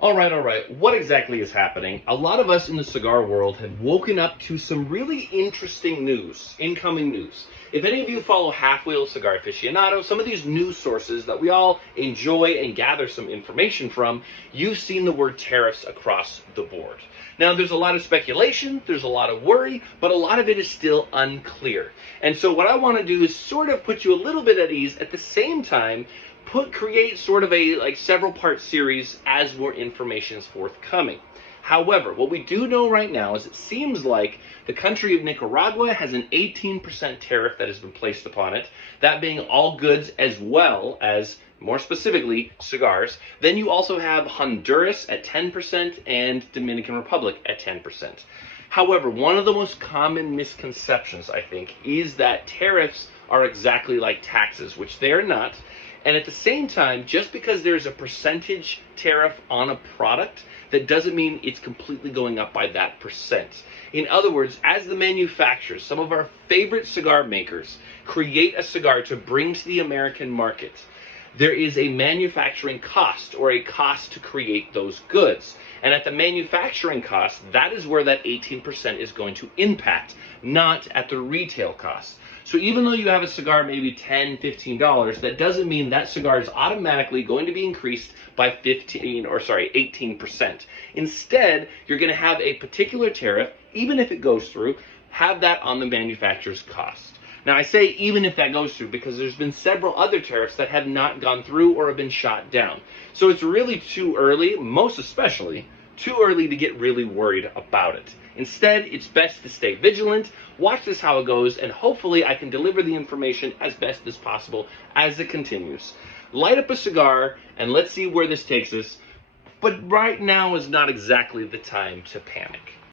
All right. What exactly is happening? A lot of us in the cigar world have woken up to some really interesting news, incoming news. If any of you follow Half Wheel Cigar Aficionado, some of these news sources that we all enjoy and gather some information from, you've seen the word tariffs across the board. Now, there's a lot of speculation, there's a lot of worry, but a lot of it is still unclear. And so what I want to do is sort of put you a little bit at ease, at the same time create sort of a several part series as more information is forthcoming. However, what we do know right now is it seems like the country of Nicaragua has an 18% tariff that has been placed upon it, that being all goods as well as, more specifically, cigars. Then you also have Honduras at 10% and Dominican Republic at 10%. However, one of the most common misconceptions, I think, is that tariffs are exactly like taxes, which they are not. And at the same time, just because there's a percentage tariff on a product, that doesn't mean it's completely going up by that percent. In other words, as the manufacturers, some of our favorite cigar makers create a cigar to bring to the American market, there is a manufacturing cost or a cost to create those goods. And at the manufacturing cost, that is where that 18% is going to impact, not at the retail cost. So even though you have a cigar maybe $10, $15, that doesn't mean that cigar is automatically going to be increased by 18%. Instead, you're going to have a particular tariff, even if it goes through, have that on the manufacturer's cost. Now, I say even if that goes through because there's been several other tariffs that have not gone through or have been shot down. So it's really too early, most especially, too early to get really worried about it. Instead, it's best to stay vigilant, watch this how it goes, and hopefully I can deliver the information as best as possible as it continues. Light up a cigar and let's see where this takes us. But right now is not exactly the time to panic.